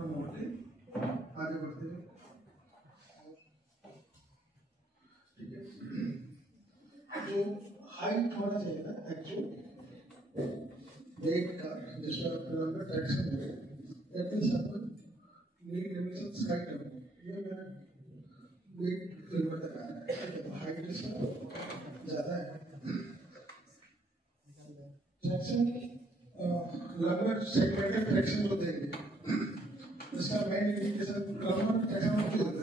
थोड़ा मोड़ के आगे बढ़ते हैं। ठीक है, जो हाइट होना चाहिए ना एक्चुअल वेट का, जिसमें आपका ट्रैक्शन है, दैट मींस आपको नीड डायमेंशन स्काई टर्म ये मेरा वेट किलोमीटर तक आ रहा है। तो हाइट इसका ज़्यादा है। ट्रैक्शन लंबर सेगमेंटेड ट्रैक्शन जो देंगे इसका main indication lumbar traction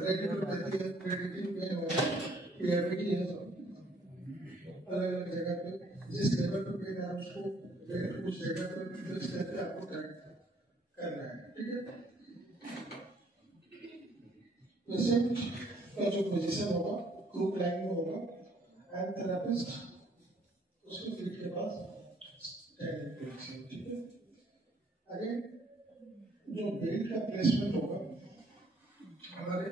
radiator देती है, रेडिएटिंग में पीआरपीटी है, अलग अलग जगह पे जिस लेवल पे पेन है उसको कुछ जगह पे प्लेस करके आपको करेक्ट करना है। ठीक है, पेशेंट का जो पोजीशन होगा ग्रुप लाइन में होगा एंड थेरेपिस्ट उसके फीट के पास स्टैंडिंग पोजीशन। ठीक है, अगेन जो बेल्ट का प्लेसमेंट होगा हमारे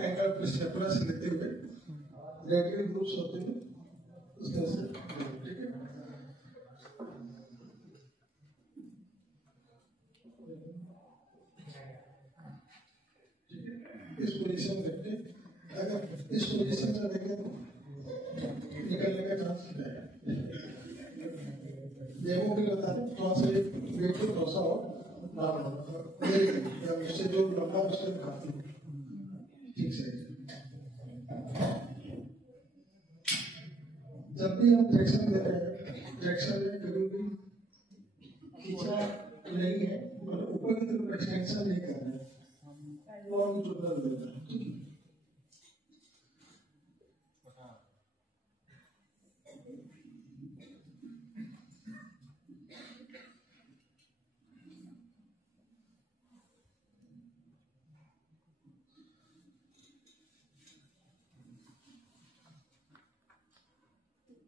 एंकल पे स्टेपलर से लेते हुए रेडियल ग्रुप्स होते हैं उस तरह से। ठीक है, इस पोजीशन में रखते, अगर इस पोजीशन में देखें तो निकलने का चांस है। डेमो भी होता है, थोड़ा सा वेट को थोड़ा सा और उससे जो लंबा उससे काफी ठीक से। जब भी हम ट्रैक्शन दे रहे हैं, ट्रैक्शन में कभी भी खींचा नहीं है, मतलब ऊपर की तरफ एक्सटेंशन नहीं कर रहे हैं, और जो दे रहे हैं। ठीक है,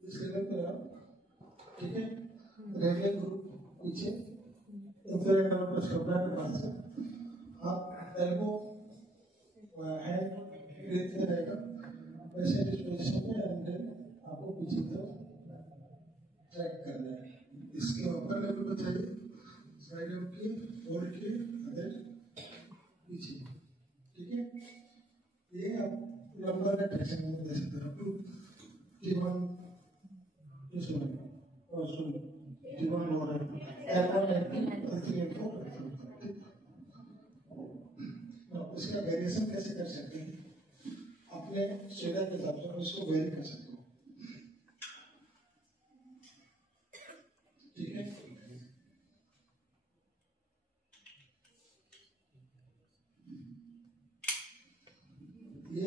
इस लेवल पर आप, ठीक है, रेडियल ग्रुप पीछे इंफ्रारेड लेवल पर स्टोपरा के पास से आप एल्बो हैंड ब्रीथ में रहेगा वैसे इस पोजीशन में, एंड आपको पीछे की तरफ ट्रैक करना है। इसके ऊपर लेवल पर चाहिए, साइड ऑफ के होल्ड के अदर पीछे। ठीक है, ये आप लंबा का ट्रैक्शन में दे सकते हैं। जीवन जीवन हो रहा है उसका वेरिएशन कैसे कर सकते हैं, अपने सुविधा के हिसाब से उसको वेरी कर सकते हो। ठीक है, ये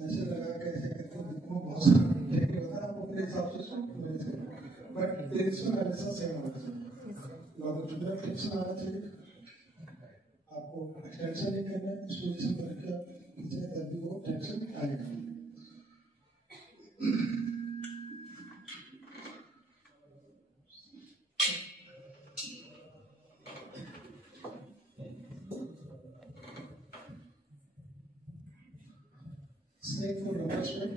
ऐसे लगा के ऐसे करके बहुत सारा होता है, आप अपने हिसाब से बट टेंशन हमेशा सेम होना चाहिए, लॉन्गिट्यूडनल टेंशन आना चाहिए। आपको एक्सटेंशन नहीं करना है, इस पोजीशन पर रखकर नीचे तभी वो टेंशन आएगा। स्नेक फॉर लंबर्स में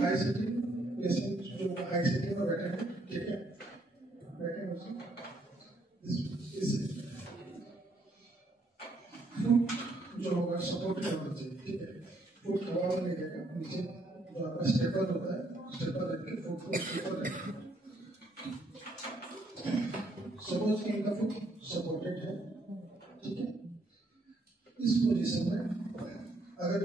हाई सिटिंग पेशेंट जो हाई सिटिंग में बैठे हैं, ठीक है, बैठे हैं फुट जो होगा सपोर्टेड होना चाहिए। ठीक है, फुट हवा में नहीं रहेगा, नीचे जो आपका स्टेपर होता है स्टेपर रख के फुट को स्टेपर रख के सपोज कि इनका फुट सपोर्टेड है। ठीक है, इस पोजीशन में अगर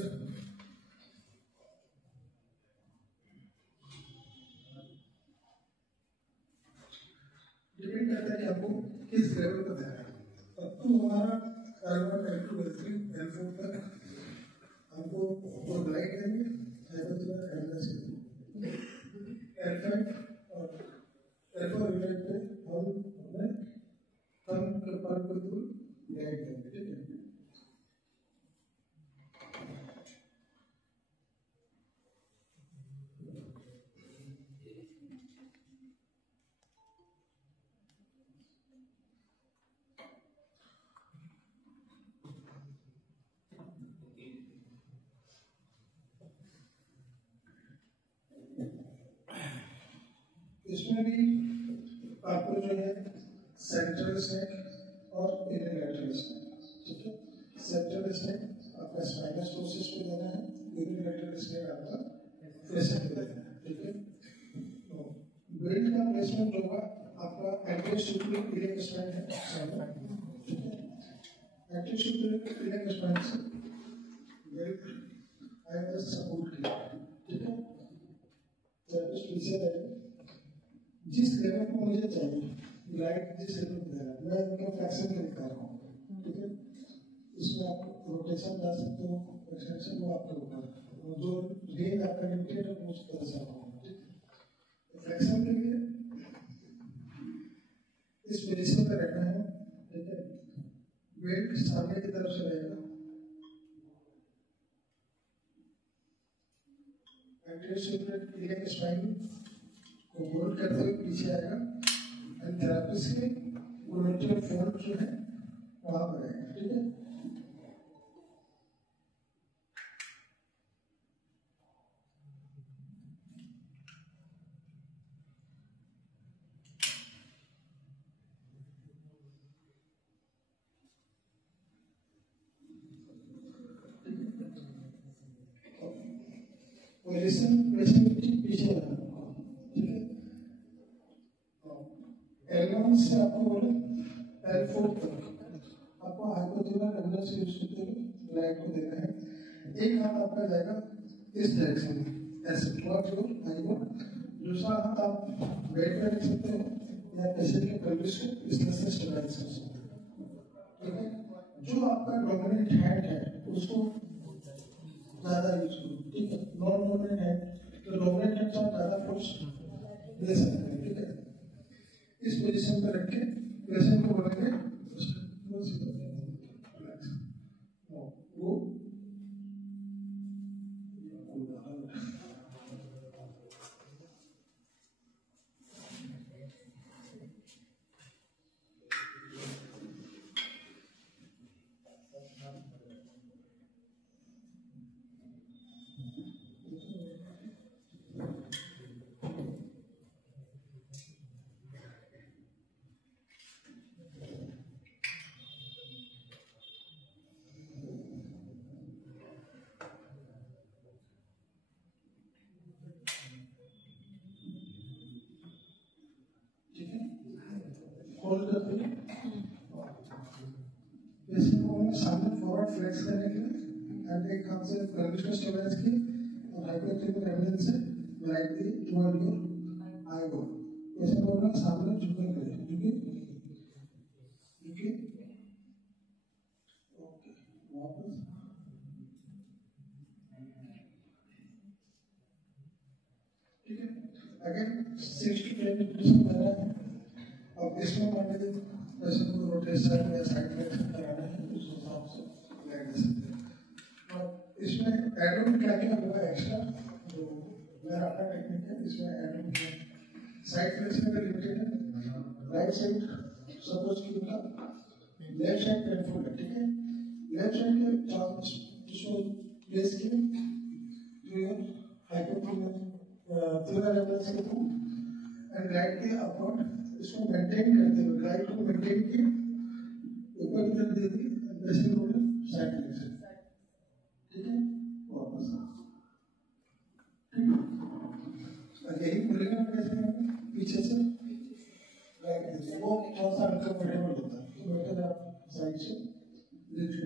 डिपेंड करता है कि आपको किस लेवल पर देना है। अब तो हमारा L1, L2, L3, L4 तक हमको वो लाइट देंगे, L5 और L4 यूनिट पे हम अपने कम पर बिल्कुल लाइट देंगे। ठीक है, इसमें भी आपको जो है सेंट्रल स्नेक और यूनिलैटरल स्नेक, ठीक है। सेंट्रल स्नेक आपका स्पाइनस प्रोसेस पे देना है, यूनिलैटरल स्नेक आपका फेसिक पे देना है, ठीक है। बेल्ट का प्लेसमेंट होगा आपका एंटीसुपरियर इलियक स्पाइन है, ठीक है। एंटीसुपरियर इलियक स्पाइन से बेल्ट आएगा सपोर्ट किया, ठीक है। जब इस पीछे रहेगा जिस लेवल को मुझे चाहिए, लाइट जिस लेवल पे है मैं इनका फ्लेक्शन दिखा रहा हूँ, ठीक है। इसमें आप रोटेशन डाल सकते हो, एक्सटेंशन वो आपके ऊपर, जो रेंज आपका लिमिटेड है उस तरह से आप, ठीक है। फ्लेक्शन के लिए इस पोजीशन पे रखना है, ठीक है। वेट सामने की तरफ से रहेगा, एंटीरियर इलियक स्पाइन को होल्ड करते हुए पीछे आएगा एंड थेरेपिस के ग्लूटेल फोल्ड जो है वहां पर आएगा, ठीक है। पोजीशन पीछे रहना, ठीक है। L1 से आपको बोले L4 तक आपको हाइपोथैलेमस रेगुलर से यूज करते हुए लाइट को देना है। एक हाथ आपका जाएगा इस डायरेक्शन में ऐसे टुवर्ड्स योर आईबॉल, दूसरा हाथ आप बेड पे रख सकते हो या पेशेंट के पेल्विस को इस तरह से स्टेबलाइज कर सकते हो, ठीक है। जो आपका डोमिनेंट हैंड है उसको ज्यादा यूज करो, ठीक है। नॉन डोमिनेंट हैंड तो डोमिनेंट हैंड से आप ज्यादा फोर्स दे सकते हैं, ठीक है। इस पोजीशन पर रख के पेशेंट को बोलेंगे वो होल्ड करते हैं। पेशेंट को सामने फॉरवर्ड फ्लेक्स करने के लिए एंड एक हाथ से पेल्विस को स्टेबलाइज की और हाइपोथैलेमस रेगुलेशन से light the toward your eyeball. Patient को सामने झुकने के लिए झुकी ओके वापस, ठीक है। अगेन 6 to 10 पोजीशन बना है। अब इसमें मान लीजिए पेशेंट को रोटेशन या साइड फ्लेक्शन कराना है उस हिसाब से लाइट दे सकते हैं। और इसमें एडम क्या क्या होगा एक्स्ट्रा जो मेरा अपना टेक्निक है, इसमें एडम साइड फ्लेक्शन का लिमिटेड है। राइट साइड सपोज कि उनका लेफ्ट साइड पेनफुल है, ठीक है। लेफ्ट साइड के चांस जिसको प्लेस किए जो हाइपोथैलेमस लेवल से थ्रू एंड राइट के अपवर्ड इसको मेंटेन करते हुए राइट को मेंटेन किए ऊपर की तरफ दे दी पेशेंट को साइड फ्लेक्शन, ठीक है। वापस और यही बोलेगा कैसे पीछे से राइट दीजिए, वो थोड़ा सा अनकंफर्टेबल होता है तो बेटर आप साइड से लिफ्ट।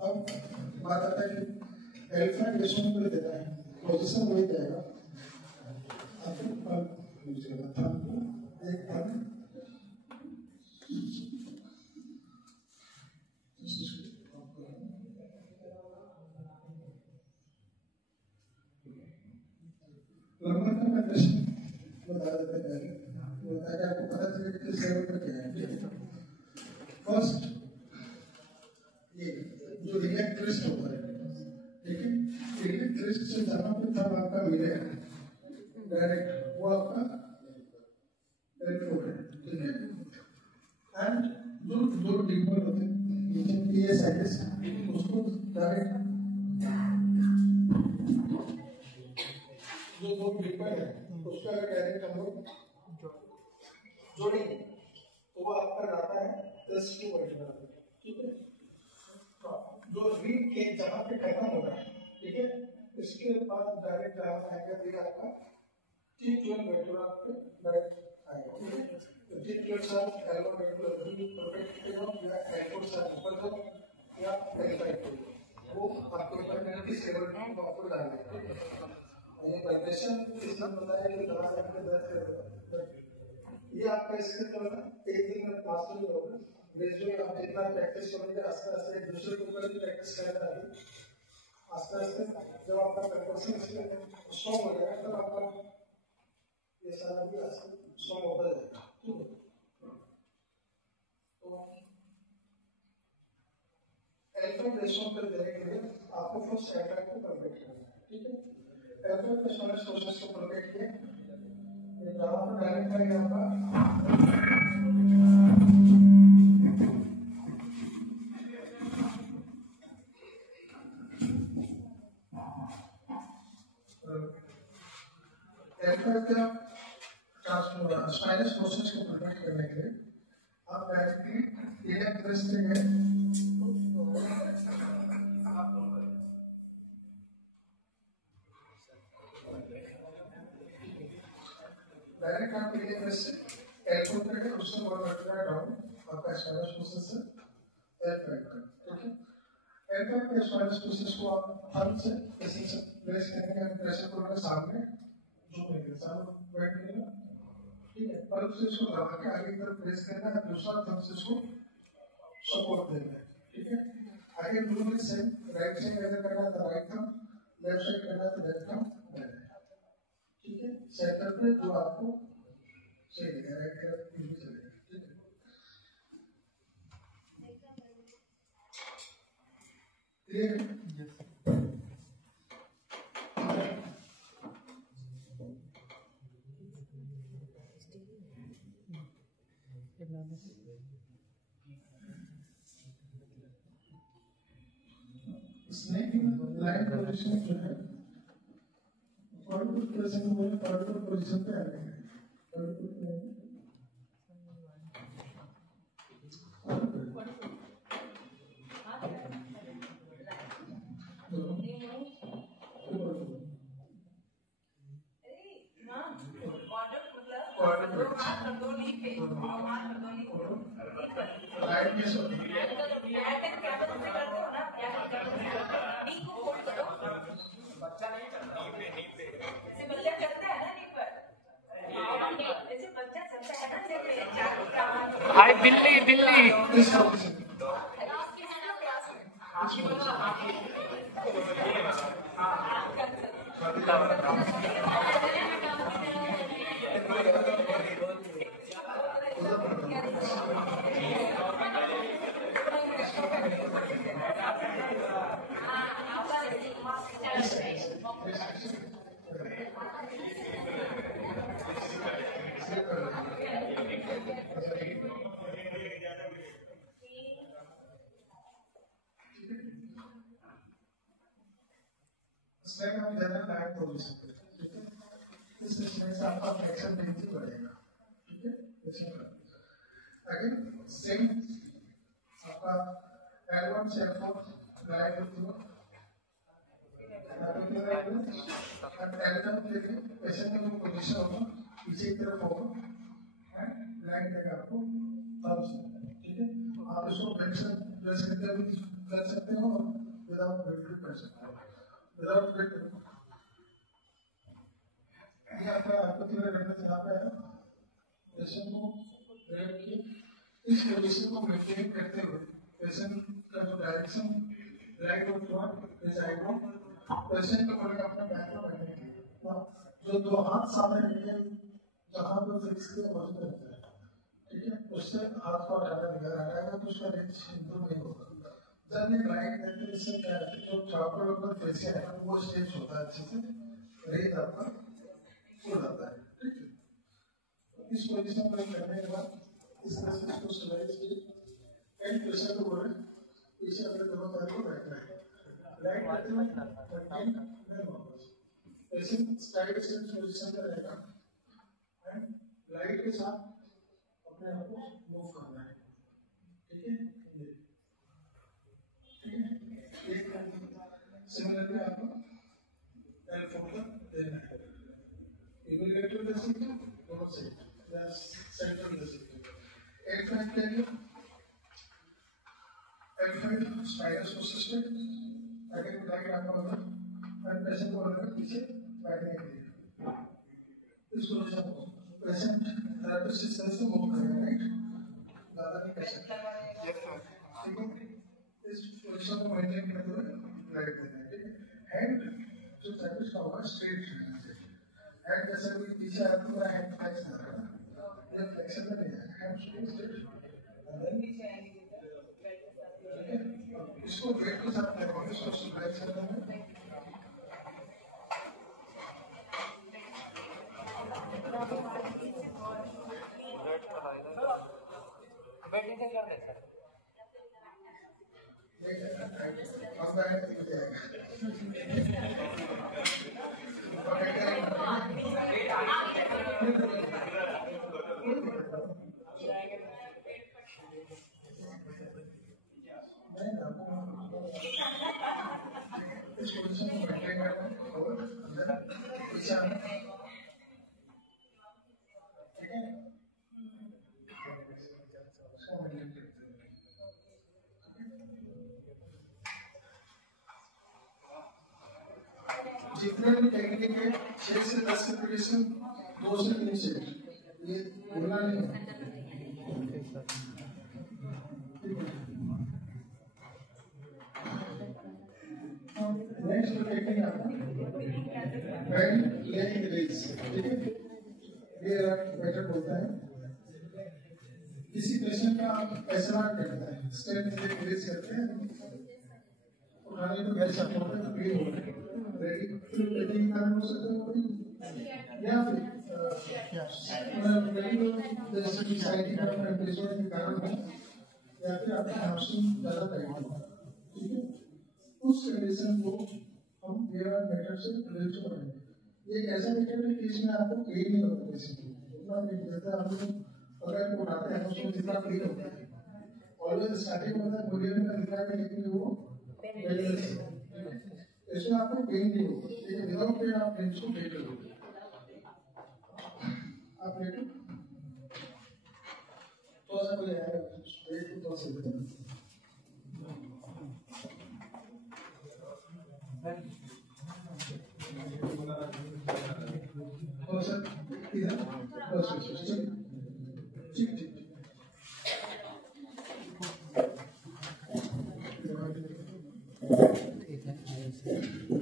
अब बात आता है कि एल्फा पेशेंट को देता है पोजीशन वही देगा आपको पर यूज करना था एक पर लंबा का कंडीशन बता देते हैं, ताकि आपको पता चले कि किस लेवल पर क्या है। फर्स्ट ये जो इलियक ट्विस्ट होता है, ठीक है। इलियक ट्विस्ट से जहां पे था आपका मिलेगा डायरेक्ट वो आपका L4 है, ठीक है। एंड जो दो डिम्पल होते हैं पीएसआईएस उसको डायरेक्ट नहीं है, उसका अगर डायरेक्ट हम लोग जोड़ेंगे तो वो आपका जाता है +2 वर्टिकल, ठीक है। जो रीड के जहाँ पे खत्म हो रहा है, ठीक है, इसके बाद डायरेक्ट जहाँ आएगा तो ये आपका T12 वर्टिकल पे डायरेक्ट आएगा, ठीक है। तो T12 साथ L1 वर्टिकल भी प्रोटेक्ट करेगा या L4 साथ ऊपर जाओ या L5 पे वो आपको ऊपर में किस लेवल में आपको डालना है, ठीक है। ये वाइब्रेशन सिस्टम बताया कि दवा करके दर्द ये आपका इसके द्वारा एक दिन में मास्टर होगा। ग्रेजुएट आप जितना प्रैक्टिस करोगे आस्ते आस्ते एक दूसरे के ऊपर भी प्रैक्टिस करता है, आस्ते आस्ते जब आपका परफॉर्मेंस स्ट्रॉन्ग हो जाएगा तब आपका ये सारा भी स्ट्रॉन्ग होता जाएगा, ठीक है। तो अल्फा प्रेशर पर देने के लिए आपको फर्स्ट अल्फा को परफेक्ट करना है, ठीक है। अल्फा प्रेशर प्रोसेस को परफेक्ट किया, ये जहाँ पर डायरेक्ट है आपका स्पाइनस प्रोसेस को परफेक्ट करने के लिए आप डायरेक्टली ये इंटरेस्टिंग है डायरेक्ट आप ये इंटरेस्टिंग एल्बो करके उससे बहुत बढ़िया डाउन आपका स्पाइनस प्रोसेस है एल्बो, ठीक है। एल्बो के स्पाइनस प्रोसेस को आप थंब से ऐसे प्रेस करेंगे, प्रेशर को सामने झुकेंगे, सामने बैठेंगे, ठीक है। पर उससे इसको दबा के आगे की तरफ प्रेस करना है, दूसरा थंब से इसको सपोर्ट देना है, ठीक है। आगे दोनों में सेम राइट साइड अगर करना है तो राइट थंब, लेफ्ट साइड करना है तो लेफ्ट थंब, ठीक है। सेंटर पे जो आपको सही लगे राइट तरफ भी चलेगा, ठीक है। Clear? Yes. Snake line position जो है फॉरवर्ड पोजीशन में फॉरवर्ड पोजीशन पे आ गए हैं, हाय दिल्ली दिल्ली हम जनरल लाइन पोजीशन पे, ठीक है। इस स्टेशन से आपका फ्लेक्शन डिग्री बढ़ेगा, ठीक है। अगेन सेम आपका L1 से L4 लाइन होती है, और L1 के लिए पेशेंट का जो पोजीशन होगा पीछे की तरफ होगा, लाइन देगा आपको थंब से, ठीक है। आप इसको फ्लेक्शन प्रेस करके भी कर सकते हो और विदाउट बेल्ट भी कर सकते हो, विदाउट बेल्ट ये आपका रेफरेंस यहाँ पे है। पेशेंट को ब्रेक की इस पोजीशन को मेंटेन करते हुए पेशेंट का जो डायरेक्शन राइट और लेफ्ट डिजाइन पेशेंट को बोलेगा अपना बैक में बैठने के लिए, जो दो हाथ सामने रखेंगे जहाँ पे फिक्स किया मौजूद रहता है, ठीक है। उससे हाथ को हटाना निकल आ जाएगा तो उसका रेंज इंप्रूव नहीं होगा। जब ये राइट करते इससे क्या है जो चौकर ऊपर फेसियल है वो स्टेज होता है अच्छे से, रेंज आपका हो जाता है, ठीक है। इस पोजीशन पर करने के बाद इस तरह से इसको स्लाइड की एंड प्रेशर को बोले पीछे अपने दोनों पैर को बैठना है, राइट करते हुए वापस पेशेंट स्ट्राइक पोजीशन पे रहेगा एंड राइट के साथ अपने आप को मूव करना है, ठीक है? ठीक है, सिमिलरली आपको L4 तक देना है। You will get to the center, don't say that's central the center. L5 के लिए L5 spinous process में आगे उठाकर आपको अगर एंड पेशेंट को अगर पीछे बैठने के लिए इस पोजीशन को पेशेंट थेरेपिस्ट इस तरह से मूव करेगा, राइट? ज़्यादा नहीं कर सकते, ठीक है? इस पोजीशन को मेंटेन करते हुए राइट देना है, ठीक है? हैंड जो थेरेपिस्ट का होगा स्ट्रेट रहना चाहिए। हैंड जैसे कोई पीछे आता है, पूरा हैंड फ्लेक्स कर रहा है, ये फ्लेक्शन में नहीं है, हैंड स्ट्रेट एंड देन इसको वेट के साथ लगाओ, इसको स्ट्रेच करना है। बैठने क्या है सर? अब बैठ के जाएगा। इस पोजीशन को मेंटेन करना और अंदर पीछे आना, ठीक है? इसको मेंटेन करते हैं। जितने भी टेक्निक है 6 से 10 रिपीटेशन 2 से 3 सेट, ये बोलना नहीं है। नेक्स्ट टेक्निक आपका बेंड लेग रिलीज, ठीक है? ये बेटर बोलता है किसी पेशेंट का आप ऐसा करता है स्टेप से रिलीज करते हैं, उठाने को गैर सकते होते हैं तो भी होता है रेडी टेक्निक कारण हो सकता है या फिर जैसे कि साइड का एम्प्लीट्यूड के कारण है या फिर आपका हैमस्ट्रिंग ज़्यादा टाइट हो, ठीक है? उस कंडीशन को हम वेयर मेथड से रिलीज करेंगे। ये एक ऐसा मेथड है कि इसमें आपको पेन नहीं होता बेसिकली, उतना पेन जैसे आप अगर उठाते हैं उसमें जितना पेन होता है ऑलवेज स्टार्टिंग होता है बोलिए में जितना पेन, लेकिन वो इसमें आपको पेन नहीं होगा, लेकिन विदाउट पेन आप पेन को फील करोगे। आप लेटो तो ऐसा कोई है वेट तो से और सर इधर बस ठीक ठीक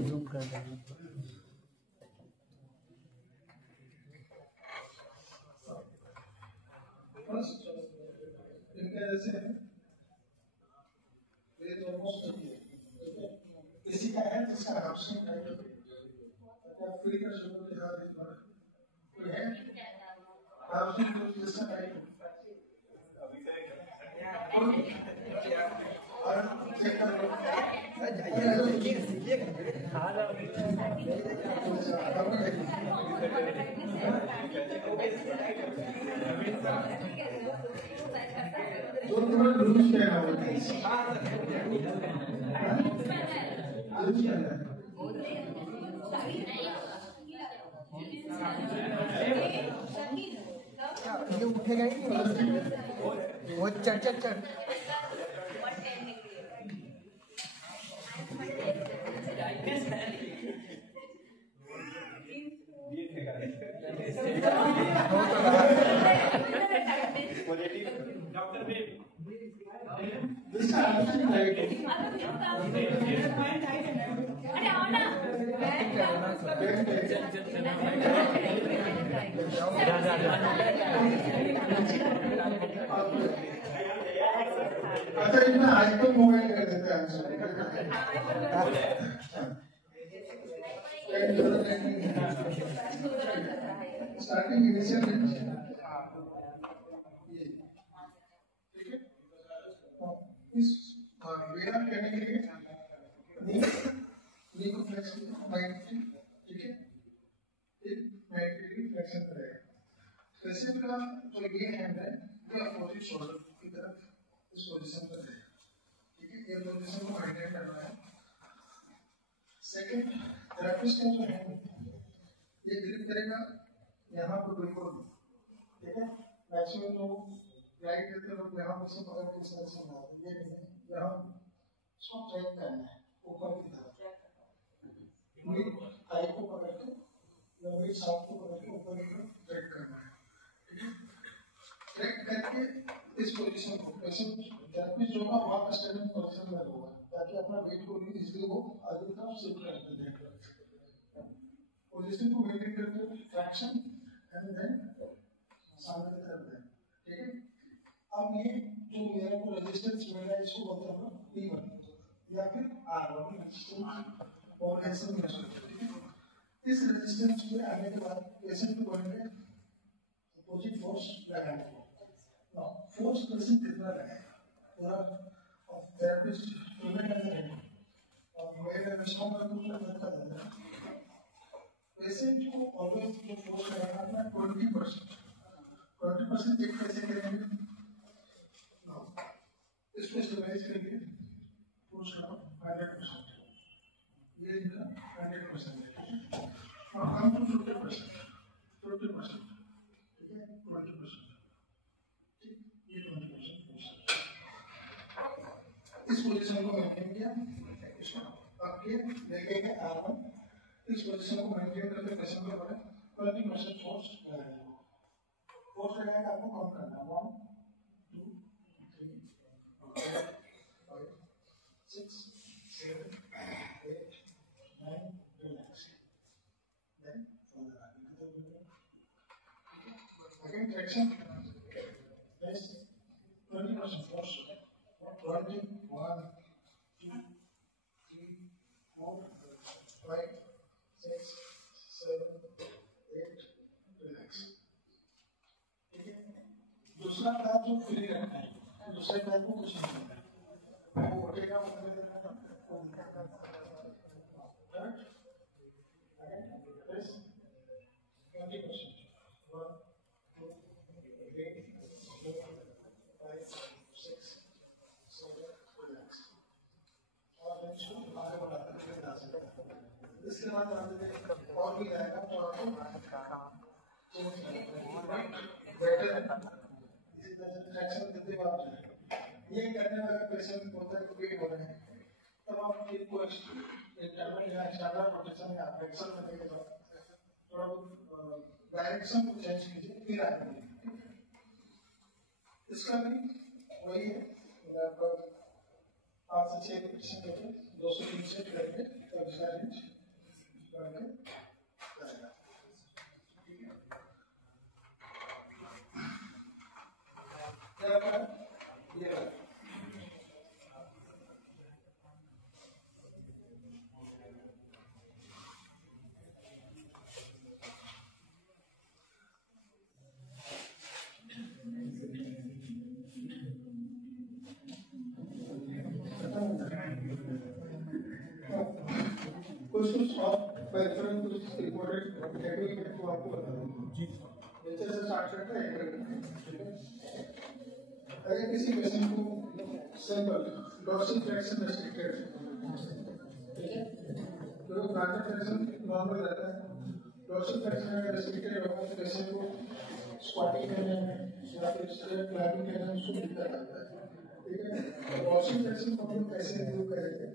जूम कर देंगे। बस इनका जैसे ये तो ऑलमोस्ट किसी का है जिसका हैमस्ट्रिंग टाइट हो तो फ्री का शुरू के साथ एक बार कोई है हैमस्ट्रिंग जो जिसका टाइट हो और चेक कर लो जो तुम्हारा लूज पहना हुआ है ये उठेगा ही नहीं, वो चढ़ चढ़ चढ़ अच्छा इसमें आईफोन मोबाइल कर देते हैं स्टार्टिंग इनिशियल ठीक है इस वेयर करने के लिए नी को फ्लेक्स माइंड ठीक है 90 डिग्री फ्लेक्शन करेगा। पेशेंट का जो ये हैंड है ये अपोजिट शोल्डर की तरफ इस पोजीशन पर है, ठीक है। ये पोजीशन को मेंटेन करना है। सेकंड, थेरेपिस्ट का जो हैंड ये ग्रिप करेगा यहाँ पर बिल्कुल, ठीक है। मैक्सिमम लोग राइट देते हैं, लोग यहाँ पर से पकड़ के इस तरह से मारते हैं, ये नहीं है, यहाँ इसको ट्रैक करना है ऊपर की तरफ, मिड थाई को पकड़ के या मिड साउथ को पकड़ के ऊपर की तरफ ट्रैक करना है, ठीक है। ट्रैक करके इस पोजीशन को पेशेंट थेरेपिस्ट जो होगा वहाँ पर स्टैंडिंग पोजीशन में होगा ताकि अपना वेट को इजीली वो आगे की तरफ शिफ्ट कर दें। पोजीशन को मेंटेन करके ट्रैक्शन एंड देन सामने की तरफ दें, ठीक है। अब ये जो मेरे को रेजिस्टेंस मिल रहा है इसको बोलते हैं हम P1 या फिर R1 रेजिस्टेंस और ऐसे में इस रेजिस्टेंस में आने के बाद पेशेंट को बोलेंगे अपोजिट फोर्स लगाएंगे। फोर्स पेशेंट कितना लगाएगा पूरा थेरेपिस्ट ट्रीटमेंट करते हैं और मेरे रिस्पॉन्स का कुछ मदद कर देता है। पेशेंट को ऑलवेज जो फोर्स लगाना है 20% चेक कैसे करेंगे, इसको स्टेबलाइज करेंगे फोर्स का 100%, ये इनका 100% है और हम तो 50%, ठीक है, 20%, ठीक, ये 20% फोर्स। इस पोजीशन को मेंटेन किया, इसको अब किया देखेंगे R1 इस पोजीशन को मेंटेन करके पेशेंट के ऊपर 20% फोर्स लगाएंगे। फोर्स लगाएगा आपको काउंट करना 1 2 3 4 5 6 7 8 9 relax, then again traction, yes 20% force, 20 1 2 3 4 5 6 7 8 relax, ठीक है। दूसरा पैर जो फ्री रहता है, दूसरे पैर को कुछ नहीं करना है, वो उठेगा मतलब देना है, वो दिखाएगा। थर्ड, अगेन प्रेस 20%, 1 2 3 4 5 6 7 रिलैक्स, और then इसको आगे बढ़ाते हुए जा सकते हैं। इसके बाद आगे और भी आएगा तो आपको बेटर है, इसी तरह से ट्रैक्शन देते हुए आप जाएंगे। ये करने वाला पेशेंट होता है वेट हो रहे हैं तब आप इनको इंटरनल या एक्सटर्नल रोटेशन या फ्लेक्शन करने के बाद थोड़ा बहुत डायरेक्शन को चेंज कीजिए फिर आगे बढ़िए। इसका भी वही है, लगभग 5 से 6 रिपीटेशन करके 203 सेट करके तब इसका रेंज बढ़ के जाएगा, ठीक है। क्या होता है ये वाला कुछ और पेरिफेरल कुछ इम्पोर्टेंट टेक्निक है तो आपको बता दूं जी। नीचे से स्टार्ट करते हैं, ठीक है। अगर किसी पेशेंट को सिंपल डॉर्सल फ्लेक्शन रेस्ट्रिक्टेड है, ठीक है, तो प्लांटर फ्लेक्शन नॉर्मल रहता है, डॉर्सल फ्लेक्शन रेस्ट्रिक्टेड होगा तो पेशेंट को स्क्वाटिंग करने में या फिर स्ट्रेट क्लाइंबिंग करने में उसको दिक्कत आता है, ठीक है। डॉर्सल फ्लेक्शन को हम कैसे इंप्रूव करेंगे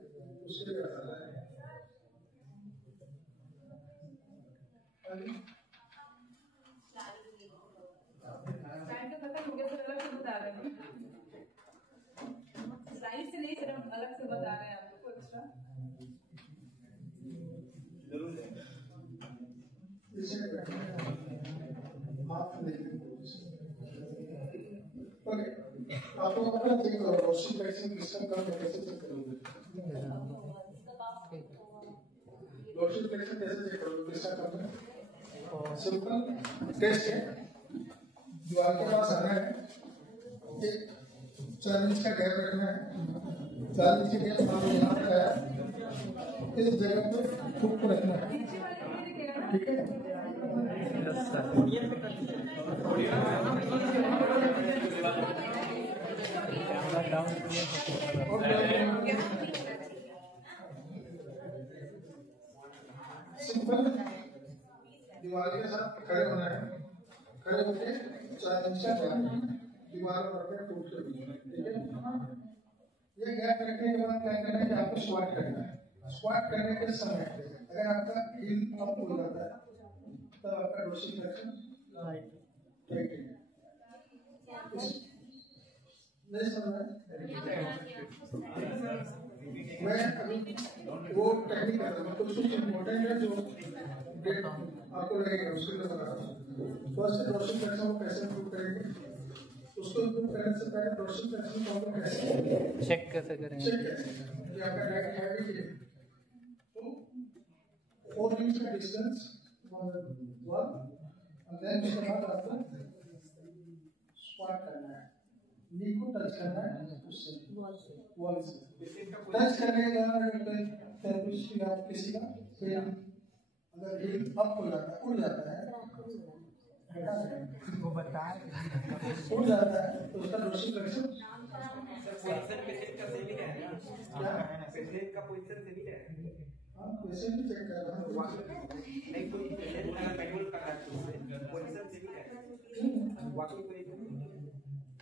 उसके लिए बताना है। स्लाइड का खत्म हो गया, सर अलग से बता रहे हैं, स्लाइड से नहीं सिर्फ अलग से बता रहे हैं आप लोग को एक्स्ट्रा जरूर है। इसे आप लेकिन ओके आपको अपना चेक करो रोशी फ्लेक्शन सिस्टम का कैसे चेक करोगे, रोशी फ्लेक्शन कैसे चेक करोगे, किसका काम है, सिंपल टेस्ट है। दीवार के पास आना है, एक 4 इंच का गैप रखना है, 4 इंच का गैप मान लो यहाँ पे आया, इस जगह पे फुट को रखना है, ठीक है। सिंपल दीवार के साथ खड़े होना है, खड़े होके 4 इंच का गैप दीवार और अपने टूट के बीच में, ठीक है। ये गैप रखने के बाद क्या करना है कि आपको स्क्वाट करना है। स्क्वाट करने के समय अगर आपका हील अप हो जाता है तब आपका डोर्सिफ्लेक्शन राइट है। नहीं समझ मैं अभी वो टेक्निक कर रहा हूँ, तो कुछ इम्पोर्टेंट है जो आपको लगेगा उसके लिए बता रहा हूँ। फर्स्ट डोर्सिफ्लेक्शन को कैसे इम्प्रूव करेंगे, उसको इम्प्रूव करने से पहले डोर्सिफ्लेक्शन को हम कैसे चेक कैसे करेंगे, चेक करेंगे कि आपका डायरेक्ट हैवी है। तो 4 इंच का डिस्टेंस वन और देन उसके बाद आपको स्क्वाट करना है, नी को टच करना है उससे वॉल से टच करने के बाद थेरेपिस्ट या किसी का फिर अगर हील अप हो जाता है, उड़ जाता है, वो बताए उड़ जाता है तो उसका डोर्सिफ्लेक्शन पोजीशन पेशेंट का सही है क्या, पेशेंट का पोजीशन सही है। हाँ वैसे भी चेक कर रहा हूँ, नहीं कोई पेशेंट का मैनुअल का पोजीशन सही है, वॉकिंग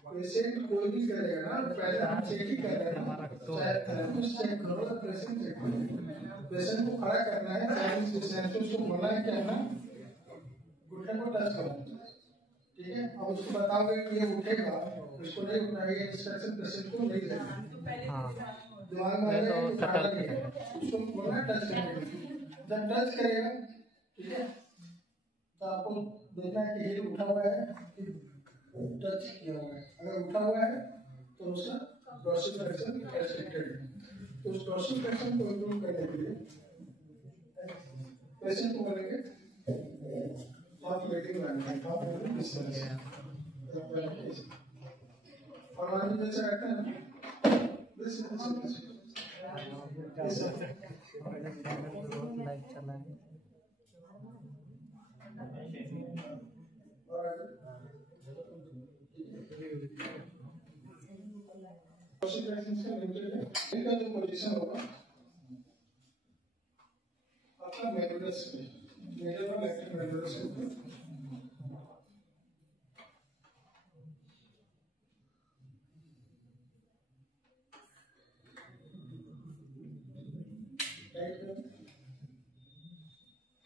पेशेंट कोई भी करेगा ना, पहले हम चेक ही कर रहे हैं, चाहे थेरेपिस्ट चेक करो या पेशेंट चेक करो, पेशेंट को खड़ा करना है, चाहे डिस्टेंस उसको बोलना है क्या ना घुटने को टच करो, ठीक है। अब उसको बताओगे कि ये उठेगा, उसको नहीं उठना है, ये इंस्ट्रक्शन पेशेंट को नहीं देना, दिमाग में आएगा कि उठाना नहीं है, उसको बोलना है टच करने के लिए। जब टच करेगा, ठीक है, तो आपको देखना है कि हील उठा हुआ है कि टच किया हुआ है। अगर उठा हुआ है तो उसका डोर्सिफ्लेक्शन रेस्ट्रिक्टेड है। तो उस डोर्सिफ्लेक्शन को इम्प्रूव करने के लिए पेशेंट को बोलेंगे हाफ वेटिंग लाइन है, हाफ वेटिंग डिस्टेंस और आदमी जैसे रहता है ना दिस लाइट चला है। इनका जो पोजीशन होगा आपका मेडुलस में, मेडल और लेफ्ट मेडुलस के ऊपर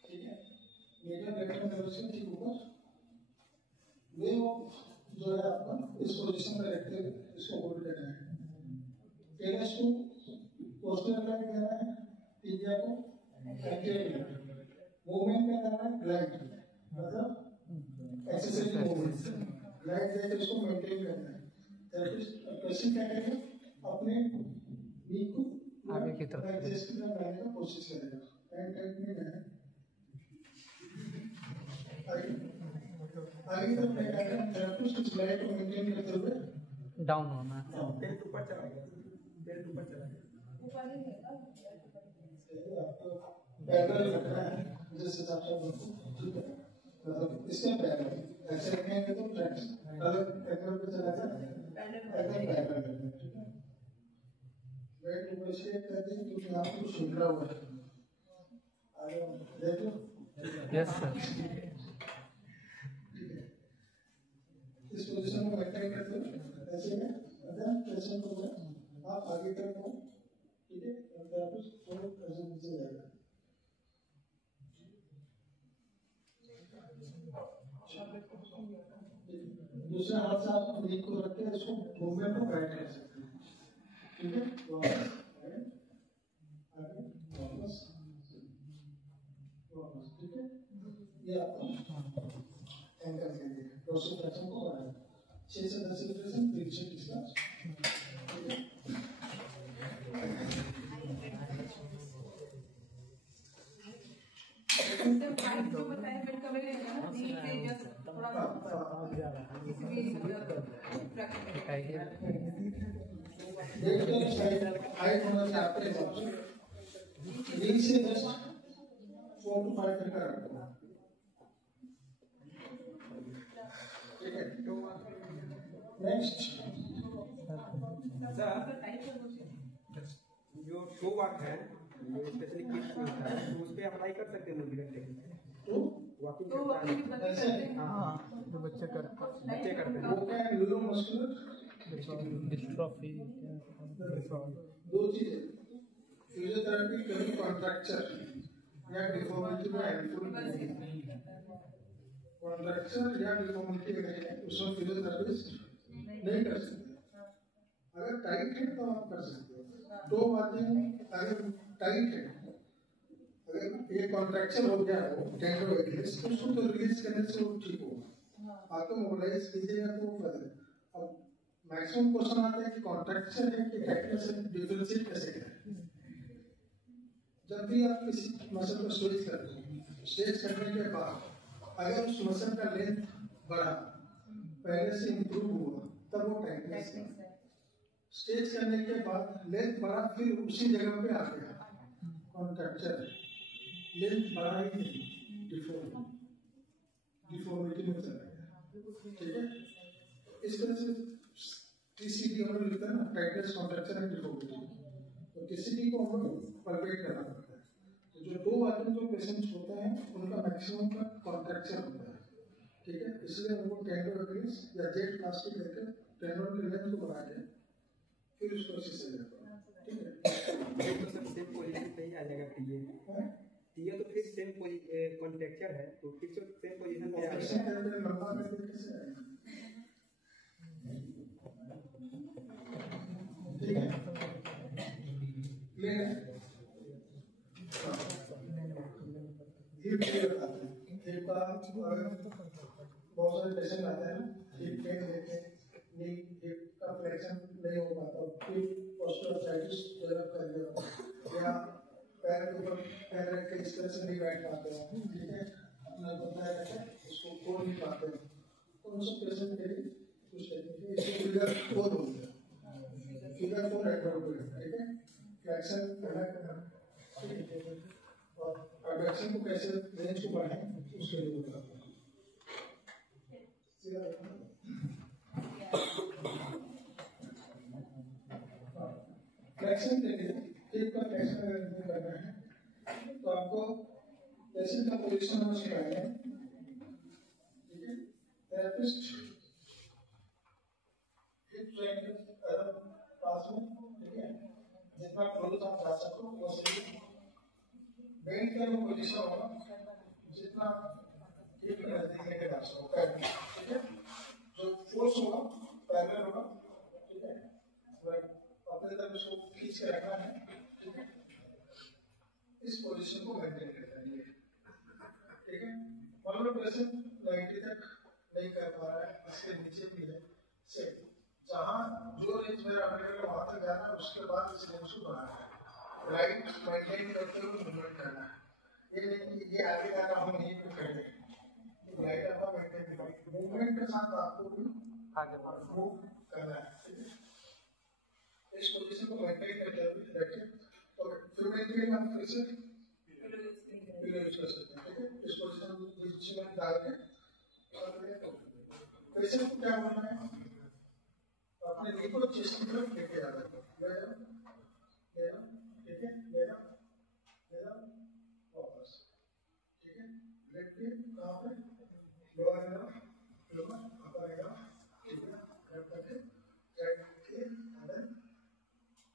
ठीक है, मेडल लेफ्ट मेडुलस के ठीक ऊपर वे जो है आपका इस पोजीशन में रखते हुए इसको होल्ड करना है। पेनिस को पोस्टर में करना है, टिबिया को एंटीरियर मूवमेंट में करना है, ग्लाइड मतलब एक्सेसरी मूवमेंट, ग्लाइड देकर इसको मेंटेन करना है। थेरेपिस्ट पेशेंट क्या करेगा, अपने नी को आगे की तरफ एडजस्ट करने का कोशिश करेगा, टाइट नहीं करना है, आगे तो मैं कहता हूँ थेरेपिस्ट उस ग्लाइड को मेंटेन करते हुए डाउन होना है। बेल्ट ऊपर चला गया, बेल्ट ऊपर चला गया, आपको पैरेलल रखना है जिस हिसाब से आपको, ठीक है, मतलब इसके पैरेलल ऐसे रखेंगे तो फ्रेंड्स अलग एंगल पे चला जाए, एकदम पैरेलल रखना, ठीक है। वेट ऊपर से कहते हैं क्योंकि आपको कुछ उखड़ा हुआ है, आगे देख लो। Yes sir. इस पोजीशन को मेंटेन करते हुए ऐसे में अगर पेशेंट को आप आगे तक हो, ठीक है, और आप थोड़ा ऐसे नीचे जाएगा, दूसरे हाथ से आप नी को रख के इसको मूवमेंट को गाइड कर सकते हैं, ठीक है। आगे वापस ठीक है, ये आपका एंकर के लिए डोर्सिफ्लेक्शन को बढ़ाएगा 6 से 10 रेपिटेशन 3 से डिस्चार्ज, ठीक है। जो बताया बेड कवर लेगा ना, नीचे जस्ट थोड़ा बेड का साइड हाइट होना चाहिए आपके हिसाब से, नी से जस्ट 4 to 5 तक का रखो, ठीक है। नेक्स्ट सर जो शो वर्क है ये स्पेशली किड्स में होता है, तो उस पे अप्लाई कर सकते हैं मूवी टेक्निक। तो वॉकिंग तो करता अपनी है, कितना करते हैं? हाँ जो बच्चे करते बच्चे करते हैं। वो क्या है, न्यूरोमस्कुलर डिस्ट्रॉफी दो चीजें, फिजियोथेरेपी कभी कॉन्ट्रैक्चर या डिफॉर्मिटी में हेल्पफुल नहीं है। कॉन्ट्रैक्चर या डिफॉर्मिटी में उसमें फिजियोथेरेपिस्ट नहीं कर सकते। अगर टाइट है तो आप कर सकते हो। तो बातें अगर टाइट है, अगर ये कॉन्ट्रैक्चर हो गया हो टेंडोइडियस, तो उसको तो रिलीज करने से वो ठीक होगा। आपको मोबिलाइज कीजिएगा तो वो बदले। अब मैक्सिमम क्वेश्चन आता है कि कॉन्ट्रैक्चर है कि टेक्निक से डिफरेंशिएट कैसे करें। जब भी आप किसी मसल को स्ट्रेच करते हैं, स्ट्रेच करने के बाद अगर उस मसल का लेंथ बढ़ा, पहले से इंप्रूव हुआ, तब वो टाइटनेस है। स्ट्रेच करने के बाद लेंथ बढ़ा, फिर उसी जगह पे आ गया, कॉन्ट्रैक्चर है। लेंथ बढ़ा ही नहीं, डिफॉर्मिटी में चला गया। ठीक है, इस तरह से टीसीडी हम लोग लिखते हैं ना, टाइटनेस, कॉन्ट्रैक्चर एंड डिफॉर्मिटी। तो टीसीडी को हम लोग परफेक्ट करना पड़ता है। तो जो दो आइटम जो पेशेंट्स होते हैं उनका मैक्सिमम का कॉन्ट्रैक्चर होता है। ठीक है, इसलिए उनको टेंडोइडियस या जेट प्लास्टिक लेकर टेंडोन की लेंथ को बढ़ा के फिर उसको अच्छे से लेकर। ठीक है, ये तो सब सेम पोजीशन पे ही आ जाएगा। टीए तो फिर सेम कॉन्ट्रैक्चर है, तो फिर तो सेम पोजीशन पे आ ऑपरेशन जाएगा। करके लंबा करके कैसे आएगा? ठीक है, क्लियर है? हिप क्लियर आता है। हिप का बहुत सारे पेशेंट आते हैं, हिप पेन लेके नी हिप का फ्लेक्शन नहीं हो पाता, फिर ऑस्टियोआर्थराइटिस डेवलप कर गया, या पैर के ऊपर पैर रख के इस तरह से नहीं बैठ पाते हैं। ठीक है, अपना बंदा है उसको खोल नहीं पाते हैं, तो उन सब पेशेंट के लिए कुछ टेक्निक है। इसको फिगर 4 बोलते हैं। फिगर 4 एडवर्ट, ठीक है, फ्लेक्शन पहला करना, ठीक है, और एडक्शन को कैसे रेंज को बढ़ाएं उसके लिए बताता हूँ। फ्लेक्शन के लिए हिप का फ्लेक्शन अगर नहीं करना है तो आपको पेशेंट का पोजीशन हम सिखाएंगे। ठीक है, थेरेपिस्ट हिप ट्रेन के पास में, ठीक है, जितना क्लोज आप जा सको वो सही। बेंड का वो पोजीशन होगा जितना हिप के नजदीक लेके जा सको, ठीक है, जो फोर्स होगा पैरेलल होगा। ठीक है, अपने तरफ इसको खींच के रखना है। ठीक है, इस पोजीशन को मेंटेन करना है। ठीक है, मान लो पेशेंट 90 तक नहीं कर पा रहा है, इसके नीचे भी है, से जहां जो रेंज मेरा अवेलेबल है वहां तक जाना है, उसके बाद इस रेंज को बढ़ाना है, राइट मेंटेन करते हुए मूवमेंट करना है। ये नहीं कि ये आगे जाना हम यहीं पे खड़े हैं, राइट अपना मेंटेन करना, मूवमेंट के साथ आपको भी आगे मूव करना है। ठीक है, इस पोजीशन को मेंटेन करते हुए रखिए, और फिर के लिए हम फिर से पिलो यूज कर सकते हैं। ठीक है, इस पोजीशन को बीच में डाल के पेशेंट को क्या करना है, अपने नी को चेस्ट की तरफ लेके जाना है, लेना, ठीक है, लेना, वापस। ठीक है, लेट के कहाँ पे, लोअर लेना, अपर लेना, ठीक है, ग्रैब करके and then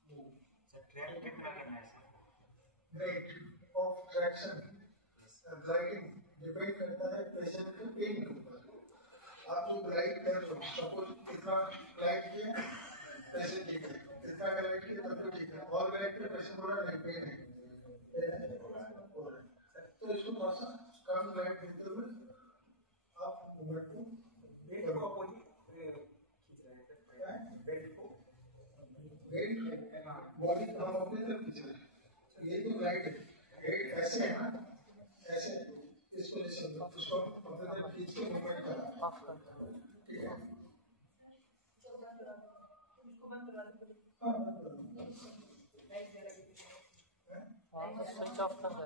move. Rate of traction and gliding depend करता है पेशेंट के पेन के ऊपर। आप जो ग्लाइड कर रहे हो, सपोज कितना ग्लाइड किया पेशेंट ठीक है, कितना ग्लाइड किया तब तो ठीक है, और ग्लाइड किया पेशेंट बोला नहीं पेन है, तो इसको थोड़ा सा कम ग्लाइड देते हुए आप मूवमेंट को बेल्ट को अपोजिट खींच रहे हैं, बेल्ट को बॉडी को हम अपने तरफ खींच रहे हैं। ये तो राइट है, हेड ऐसे है ना, ऐसे इस पोजीशन में उसको अपने तरफ खींच के मूवमेंट करना। ठीक है, हाँ स्विच ऑफ कर दे।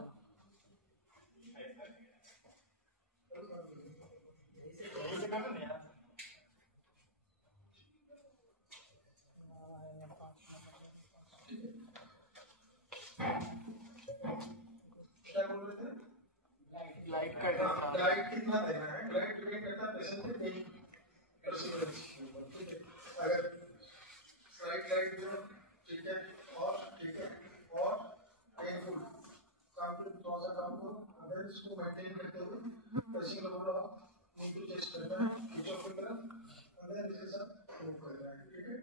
ग्लाइड कितना देना है, ग्लाइड डिपेंड करता है पेशेंट के पेन टॉलरेंस के ऊपर, ठीक है। अगर स्लाइड ग्लाइड जो ठीक है और पेनफुल काफी थोड़ा सा काम करो, अगर इसको मेंटेन करते हुए पेशेंट को बोलो नीचे चेस्ट करना है, खींचो की तरफ, अगर इसे सब मूव करना है, ठीक है।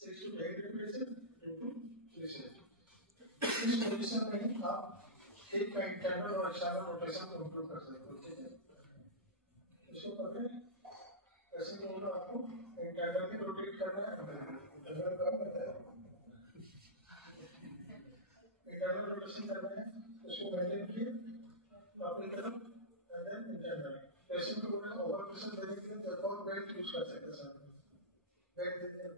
6 to 8 repetition into 3 sets। इस पोजीशन में आप हिप का इंटरनल और एक्सटर्नल रोटेशन को इंप्रूव कर सकते हो, ठीक है। इसको करके पेशेंट को बोलो आपको इंटरनल भी रोटेट करना है, इंटरनल काम करता है, इंटरनल रोटेशन करना है, इसको मेंटेन किए अपनी तरफ इंटरनल। पेशेंट को बोलना ओवर प्रेशर देने के लिए और बेल्ट यूज कर सकते हैं, साथ में बेल्ट देते हैं।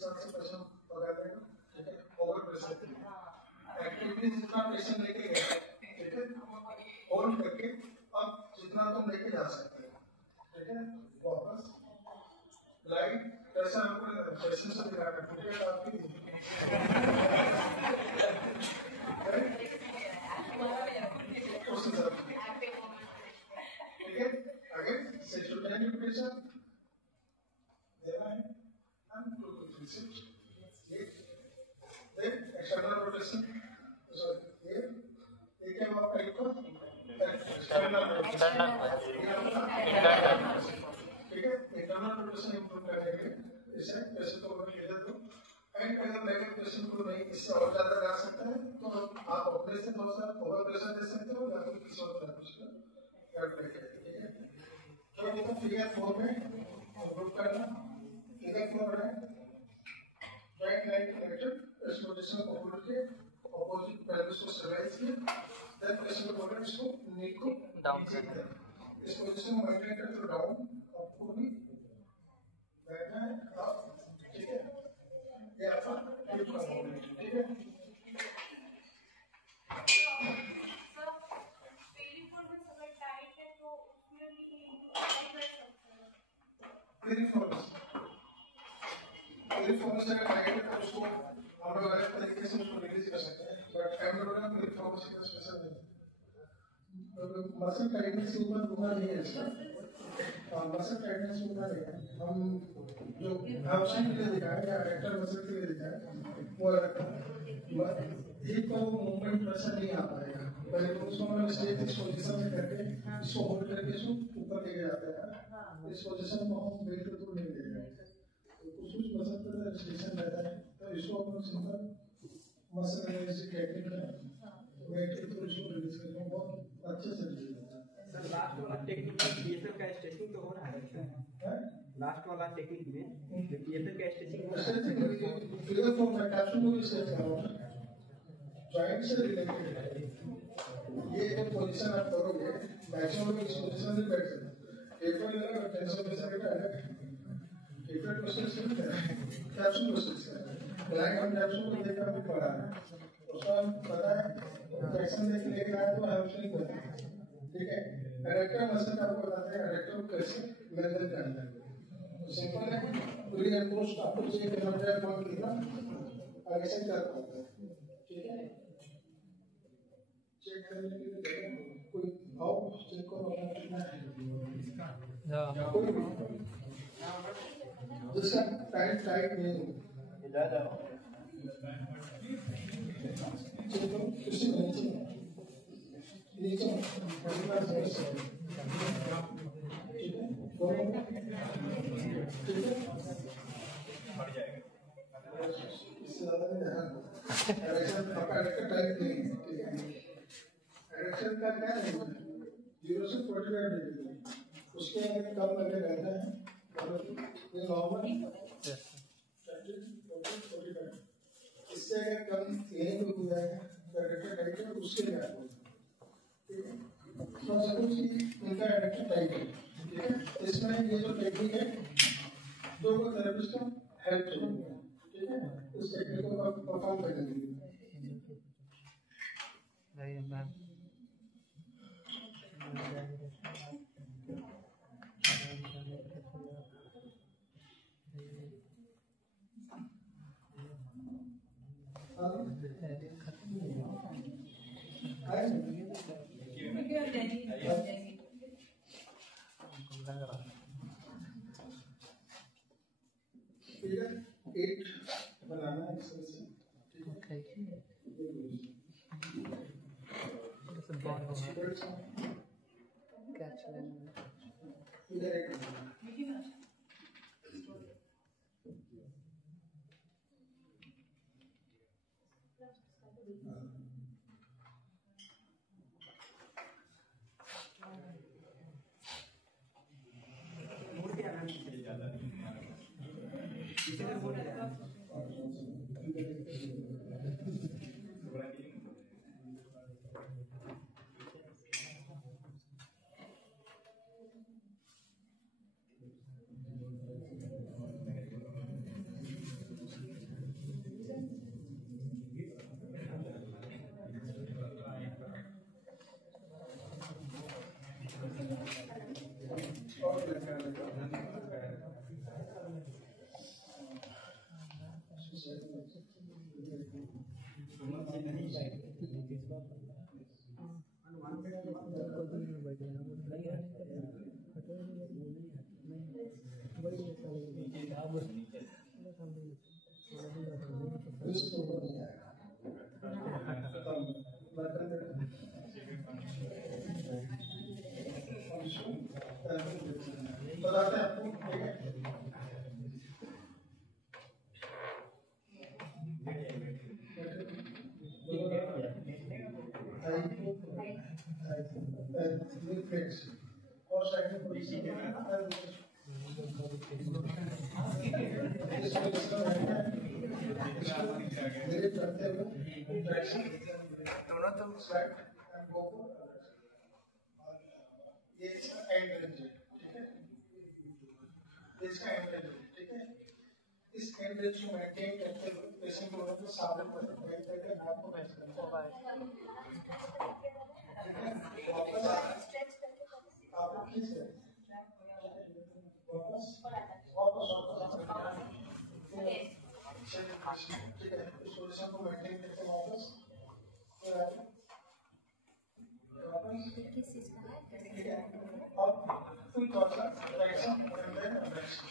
सबसे पहले बता देगा, ठीक है। ओवर प्रेशर एक्टिविटी जितना पेशेंट लेके गया, ठीक है, होल्ड करके अब जितना तुम लेके जा सकते हो, ठीक है, वापस लाइट प्रेशर आपको पेशेंट से दिखाना, ठीक है, आपकी उस हिसाब से, ठीक है। आगे 6 to 10 repetition देना है, and 2 to 3 sets, then external rotation, sorry, ये क्या हुआ आपका एक external rotation, ठीक है। internal rotation improve करने के लिए इसे पेशेंट को ले दो, एंड अगर लेकर पेशेंट को नहीं इससे और ज्यादा जा सकता है तो आप अपने से थोड़ा सा ओवर प्रेशर दे सकते हो या फिर किसी और थेरेपिस्ट का हेल्प लेके, ठीक है। तो देखो फिगर 4 में ग्रुप करना, फिगर 4 है राइट लाइन कनेक्टेड, इस पोजीशन को होल्ड के अपोजिट पेल्विस को स्टेबलाइज किए, देन पेशेंट को बोलना इसको नी को नीचे कर, इस पोजीशन को मेंटेन करते हुए डाउन आपको भी बैठना है आप, ठीक है। ये आपका हिप का मूवमेंट, ठीक है। पेरिफेरल से टाइट है तो उसको हम लोग अलग तरीके से उसको रिलीज कर सकते हैं, बट एब्डोमिनल पेरिफेरल से स्पेशल नहीं, मसल टाइटनेस के ऊपर होना नहीं है इसका, मसल टाइटनेस होना नहीं है। हम जो हैमस्ट्रिंग के लिए दिखाएं या एडक्टर मसल के लिए दिखाएं वो अलग है, हिप का वो मूवमेंट प्रेशर नहीं आ पाएगा, पहले तो उसको हम स्टेट इस पोजीशन में करके इसको होल्ड करके इसको ऊपर लेके जाते हैं, इस पोजीशन को हम बेल्ट के थ्रू नहीं लेके जाते, कुछ मसल पर रिस्ट्रिक्शन रहता है, तो इसको हम सिंपल मसल रिलीज टेक्निक है, बेल्ट के थ्रू इसको रिलीज करके बहुत अच्छे से रिलीज होता है। सर लास्ट वाला टेक्निक में पीएसएफ का स्ट्रेचिंग तो हो रहा है, लास्ट वाला टेक्निक में पीएसएफ का स्ट्रेचिंग फिगर 4 में कैप्सूल को स्ट्रेच करो, जॉइंट से रिलेटेड है, ये जो पोजीशन आप करोगे मैक्सिमम इस पोजीशन में बैठ सकते हो, पेपर लेना टेंशन में से बेटा है पेपर को स्ट्रेच करना है, कैप्सूल को स्ट्रेच करना है, ब्लैक हम कैप्सूल को देखना भी पड़ा है, उसका पता है ट्रैक्शन लेके लेके आए तो हैमस्ट्रिंग करते हैं, ठीक है। एडक्टर मसल का आपको बताते हैं एडक्टर को कैसे मेंटेन करना है, सिंपल है, पूरी अप्रोच आपको चेक करना है, कौन कितना आगे से कर पाता है, ठीक है। चेक करने के लिए देखो कोई भाव चेक करो अपना कितना है, जिसका टाइट नहीं हो चेक करो किसी में नीचे ठीक है, ठीक है, बढ़ जाएगा इससे ज्यादा नहीं ध्यान डायरेक्शन आपका एडक्टर टाइप नहीं है, ठीक है। एडक्शन का क्या है 0 से 45 डिग्री, उसके आगे कम लगे रहता है, ये नॉर्मल 45, इससे अगर कम यहीं पे हो जाएगा तो एडक्टर टाइप है, उसके लिए आपको ठीक है। तो सपोज कि इनका एडक्टर टाइप है, ठीक है, इसमें ये जो टेक्निक है दो को थेरेपिस्ट को हेल्प चाहिए, ठीक है, उस टेक्निक को परफॉर्म करने के लिए फिगर 8 बनाना है एक्सेल से। Okay. Catch लेना है। फिगर 8 बनाना है। मोड़ के आना चाहिए ज्यादा इधर मोड़ के आना। बताते हैं आपको, ठीक है? और साइड में पोजीशन मेरे करते हुए दोनों तरफ साइड एंड गो ये इसका एंड रेंज है, ठीक है? इसका एंड रेंज है, ठीक है? इस एंड रेंज को मेंटेन करते हुए पेशेंट को तो सावधान बैठ करके आपको मैच करना है। वापस आपको खींच रहे वापस ठीक है? इस पोजीशन को मेंटेन करके वापस ठीक है? अब full torture direction and then direction,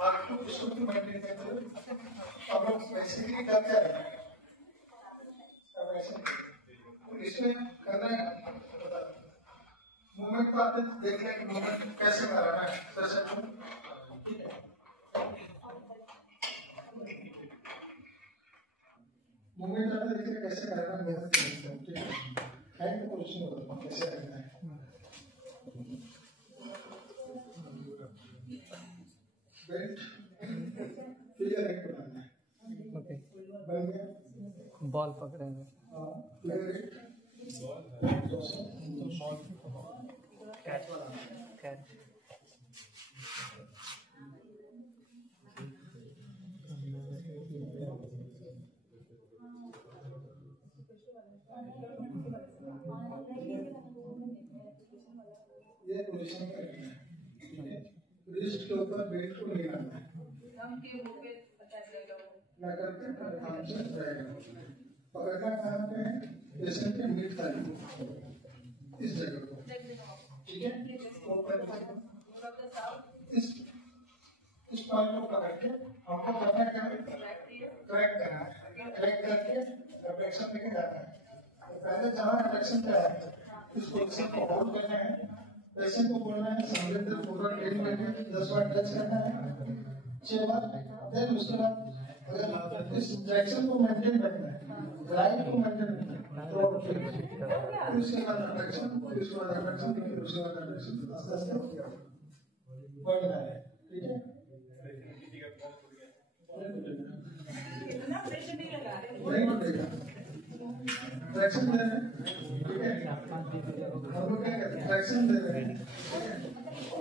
आपको इसको भी मेंटेन करते हुए अब लोग बेसिकली क्या क्या है अब ऐसे इसमें करना है मूवमेंट को आप देख लें कि मूवमेंट कैसे कराना है पेशेंट को, ठीक है? मूवमेंट आप देख लें कैसे कराना है, ठीक है? हैंड को पोजीशन बताओ कैसे करना है। बेल्ट फिगर 8 बनाना है, Okay. बन गया? बॉल पकड़ेंगे। Figure 8 Catch. Catch. ये पोजीशन करना है, ठीक है? रिस्ट के ऊपर बेल्ट को नहीं लाना है, ना करके आराम से रहेगा। पकड़ना कहाँ पे है? पेशेंट के मिड थाली इस जगह को, ठीक है? इस पॉइंट को पकड़ के हमको करना क्या है? क्रैक करना है, क्रैक करके रिफ्लेक्शन लेके जाना है। तो पहले जहाँ रिफ्लेक्शन पे है इस पोजीशन को होल्ड करना है, पेशेंट को बोलना है संवेदन पूरा 10 मिनट 10 बार टच करना है 6 बार, देन उसके बाद अगर इस डायरेक्शन को मेंटेन करना है, लाइन को मेंटेन करना है, तो फिर उसके बाद रिफ्लेक्शन, फिर उसके बाद रिफ्लेक्शन, फिर उसके बाद रिफ्लेक्शन आस्ते आस्ते बढ़ रहा है, ठीक है? नहीं बढ़ेगा, ट्रैक्शन दे रहे हैं, ठीक है? हम लोग क्या करते हैं? ट्रैक्शन दे रहे हैं,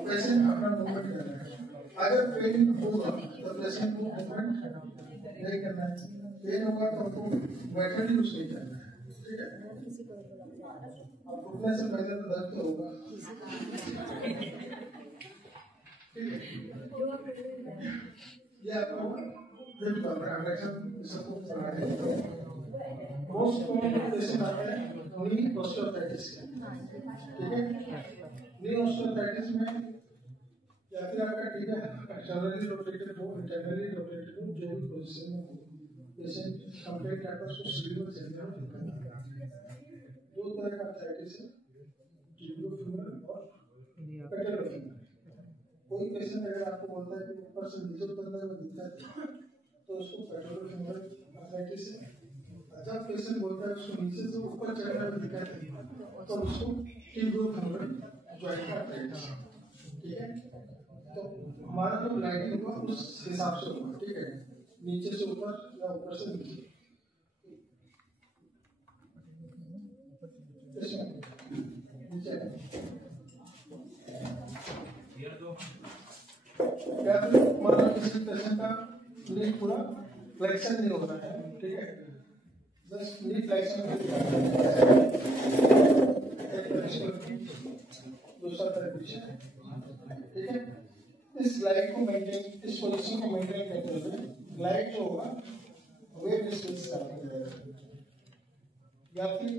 पेशेंट अपना मूवमेंट कर रहा है। अगर पेन होगा तो पेशेंट को मूवमेंट नहीं करना है, पेन होगा तो आपको मेथड यूज नहीं करना है, ठीक है? अब घुटने से पहले तो दर्द होगा, ठीक है? ये आपको सबको मोस्ट कॉमन पेशेंट आते हैं नी ऑस्टियोआर्थराइटिस, ठीक है। नी ऑस्टियोआर्थराइटिस में या फिर आपका टीका एक्सटर्नली रोटेटेड हो, इंटरनली रोटेटेड हो, जो भी पोजीशन में हो, पेशेंट कंप्लीट करता है उसको सीरियल सेंटर में दिखता है। दो तरह का आर्थराइटिस है, टिबियो-फेमरल और पेटेलो-फेमरल। कोई पेशेंट अगर आपको बोलता है कि ऊपर से नीचे उतरने में दिक्कत है तो उसको पेटेलो-फेमरल आर्थराइटिस है। जब पेशेंट बोलता है उसको नीचे से ऊपर चढ़ने में दिक्कत है तो उसको टिबियो-फेमरल जॉइंट आर्थराइटिस है, ठीक है। तो हमारा जो ग्लाइडिंग होगा उस हिसाब से होगा, ठीक है, नीचे से ऊपर या ऊपर से नीचे। या फिर हमारा किसी पेशेंट का नी पूरा फ्लेक्शन नहीं होता है, ठीक है, जस्ट नी फ्लेक्शन दूसरा तरफ पीछे, ठीक है। इस ग्लाइड को मेंटेन, इस पोजीशन को मेंटेन करते हुए ग्लाइड जो होगा वेट डिस्टेंस करते हैं, या फिर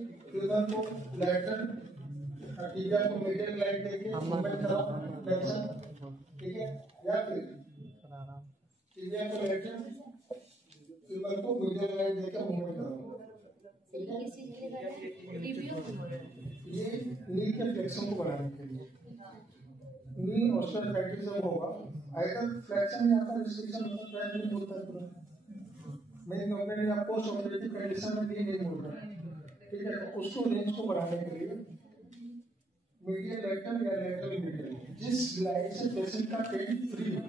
इधर को लैटरल टीका को मीडियल ग्लाइड देके मूवमेंट करो फ्लेक्शन, ठीक है, या फिर टीका को लैटरल इधर को मीडियल ग्लाइड देके मूवमेंट करो, ठीक है। ये नी के फ्लेक्शन को बढ़ाने के लिए नी ऑस्टियोआर्थराइटिस जब होगा आइदर फ्लेक्शन या फिर रिस्ट्रिक्शन होता है, फ्लैट नहीं होता है पूरा, मेन कंप्लेंट या पोस्ट ऑपरेटिव कंडीशन में भी नहीं होता है, ठीक है। तो उसको रेंज को बढ़ाने के लिए मीडियल लैटरल या लैटरल मीडियल जिस ग्लाइड से पेशेंट का पेट फ्री है